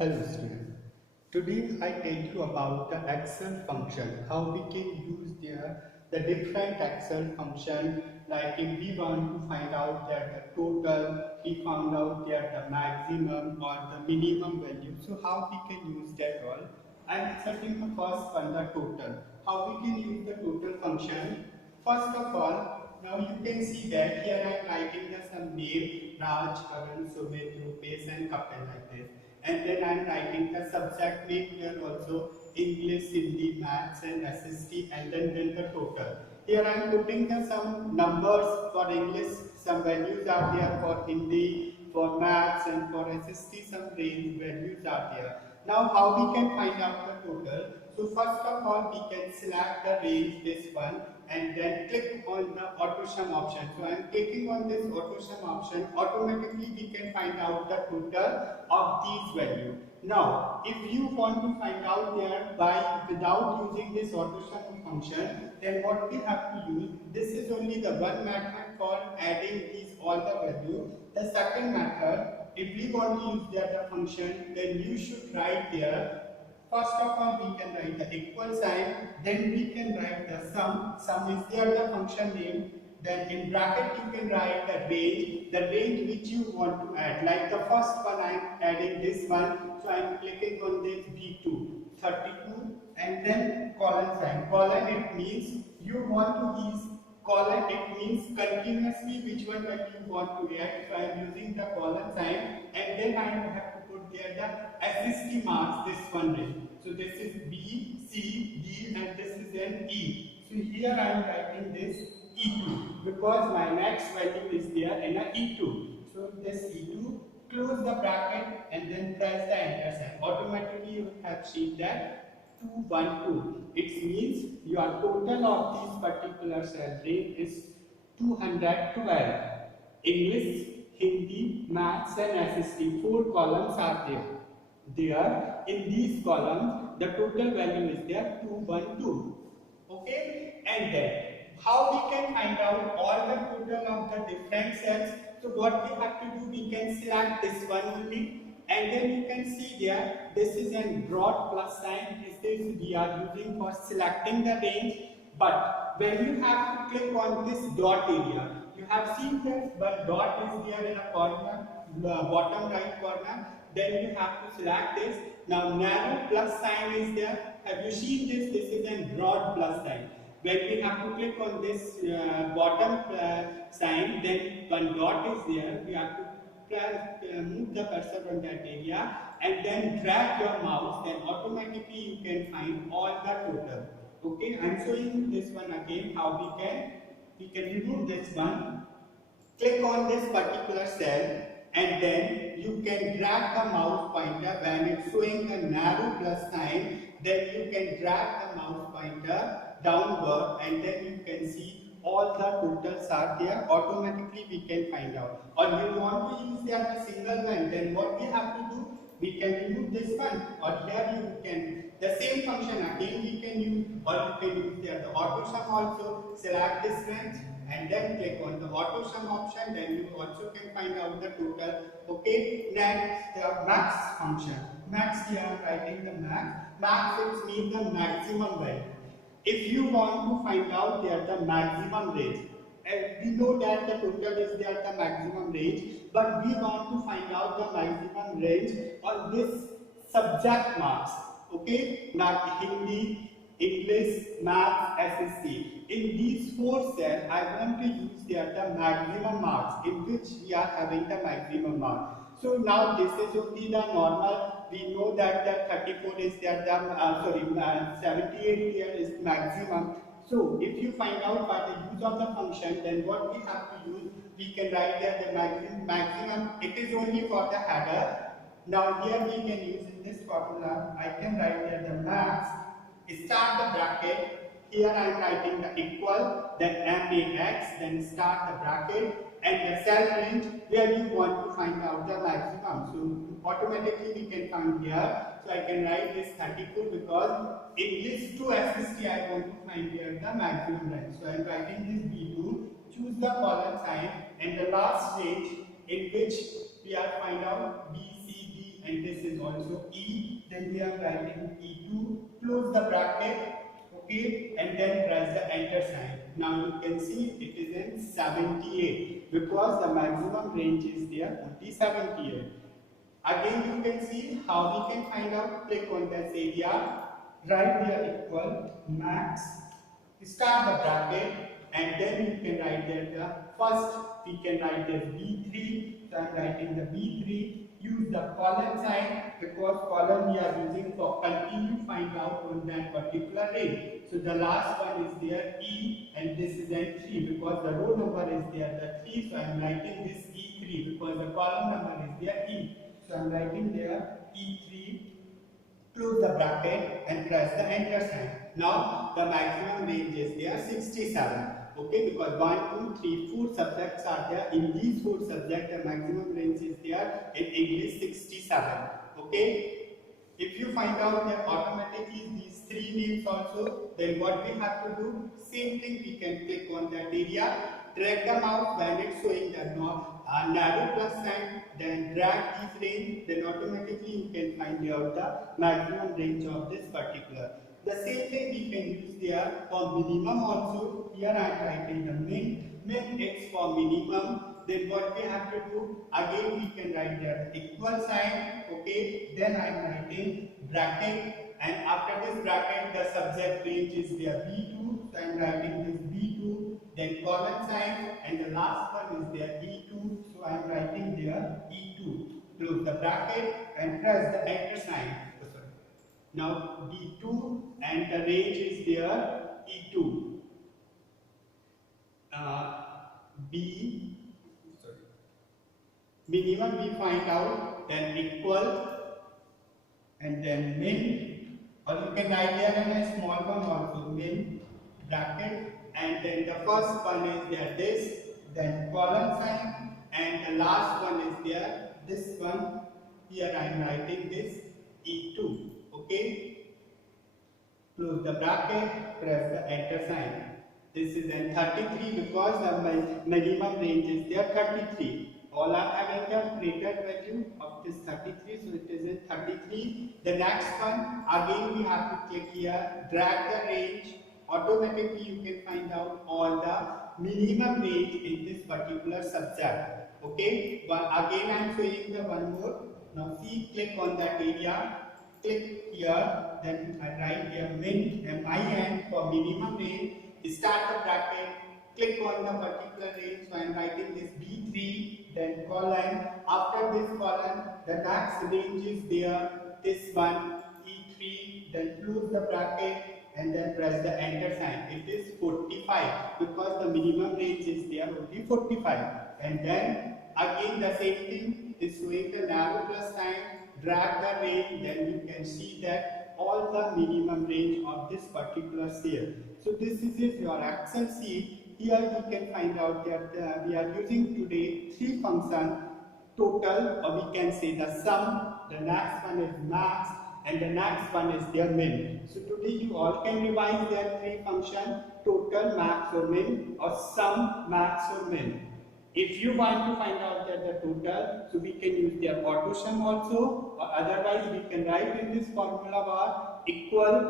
Hello student. Today I tell you about the Excel function, how we can use the different Excel function, like if we want to find out that the total, we found out that the maximum or the minimum value. So how we can use that all? I am setting the first one, the total. How we can use the total function? First of all, now you can see that here I am writing the some name, Raj, Karan, Sumit, Rupesh and Kapil like this. And then I am writing the subject name here also, English, Hindi, Maths and SST, and then the total. Here I am putting the some numbers for English, some values are there for Hindi, for Maths and for SST some range values are there. Now how we can find out the total? So first of all we can select the range, this one, and then click on the auto sum option. So I am clicking on this auto sum option. Automatically we can find out the total of these values. Now if you want to find out there by without using this auto sum function, then what we have to use, this is only the one method for adding these all the value. The second method, if we want to use the function, then you should write there. First of all, we can write the equal sign, then we can write the sum. Sum is there the function name. Then in bracket you can write the range which you want to add. Like the first one I am adding this one, so I am clicking on this B2, 32, and then colon sign. Colon it means you want to use colon, it means continuously which one that you want to add. So I am using the colon sign, and then I have to put there the SST marks, this one range. So this is B, C, D, and this is an E. So here I am writing this E2 because my next value is there in a E2. So this E2, close the bracket and then press the enter sign. Automatically you have seen that 212. It means your total of this particular cell rate is 212. English, Hindi, Maths and SST, 4 columns are there. There in these columns the total value is there 212. Okay, and then how we can find out all the total of the different cells? So what we have to do, we can select this one only, and then you can see there this is a broad plus sign. This is we are using for selecting the range. But when you have to click on this dot area, you have seen that but dot is there in a corner, bottom right corner. Then you have to select this. Now narrow plus sign is there. Have you seen this? This is a broad plus sign. When we have to click on this bottom sign, then one dot is there. We have to press, move the cursor on that area and then drag your mouse. Then automatically you can find all the total. Okay, I am showing this one again. How we can remove this one. Click on this particular cell, and then you can drag the mouse pointer when it's showing the narrow plus sign. Then you can drag the mouse pointer downward, and then you can see all the totals are there. Automatically we can find out. Or you want to use the single one, then what we have to do, we can remove this one, or here you can the same function again we can use, or you can use the auto sum also. Select this range and then click on the auto sum option, then you also can find out the total. Okay, next the max function. Max, here I am writing the max. Max it means the maximum value. If you want to find out there the maximum range, and we know that the total is there the maximum range, but we want to find out the maximum range on this subject marks. Okay, not Hindi, English, Maths, SST. In these 4 cells, I want to use there the maximum marks in which we are having the maximum mark. So now this is only the normal. We know that the 34 is there, the 78 here is maximum. So if you find out by the use of the function, then what we have to use, we can write there the maximum. It is only for the header. Now here we can use in this formula, I can write there the max, start the bracket, here I am writing the equal, then max, then start the bracket, and the cell range where you want to find out the maximum. So automatically we can find here, so I can write this 34 because in this 2 SST I want to find here the maximum range. So I am writing this B2, choose the colon sign, and the last range in which we are find out B, C, D, and this is also E. 78 because the maximum range is there only 78. Again, you can see how we can find out. Click on this area, write there equal max, start the bracket, and then you can write there the first, we can write there B3. So I am writing the B3. Use the colon sign because colon we are using for continue find out on that particular range. So the last one is there E, and this is then 3 because the row number is there the 3. So I am writing this E3 because the column number is there E. So I am writing there E3, close the bracket and press the enter sign. Now the maximum range is there 67. Okay, because 1, 2, 3, 4 subjects are there. In these 4 subjects, the maximum range is there in English 67. Okay, if you find out that automatically these 3 names also, then what we have to do? Same thing, we can click on that area, drag them out when it's showing the narrow plus sign, then drag these range, then automatically you can find out the maximum range of this particular. The same thing we can use there for minimum also. Here I am writing the min. Min is for minimum. Then what we have to do? Again we can write there equal sign. Okay. Then I am writing bracket. And after this bracket, the subject range is there B2. So I am writing this B2. Then colon sign. And the last one is there E2. So I am writing there E2. Close the bracket and press the enter sign. Now B2 and the range is there E2. Minimum we find out, then equal, and then min, or you can write there in a small one also, min, bracket, and then the first one is there this, then colon sign, and the last one is there this one. Here I am writing this E2. Okay, close the bracket, press the enter sign. This is in 33 because the minimum range is there 33. All are having a greater value of this 33, so it is in 33. The next one, again we have to click here, drag the range. Automatically you can find out all the minimum range in this particular subject. Okay, but again I am showing the one more. Now see, click on that area. Click here, then I write here min, min for minimum range, start the bracket, click on the particular range, so I am writing this B3, then colon, after this colon, the next range is there, this one, E3, then close the bracket, and then press the enter sign. It is 45, because the minimum range is there only 45, and then again the same thing is showing the narrow plus sign, drag the range, then you can see that all the minimum range of this particular cell. So this is your Excel sheet. Here you can find out that we are using today 3 functions, total, or we can say the sum, the next one is max, and the next one is their min. So today you all can revise their 3 functions, total, max or min, or sum, max or min. If you want to find out that the total, so we can use their auto sum also, or otherwise we can write in this formula bar equal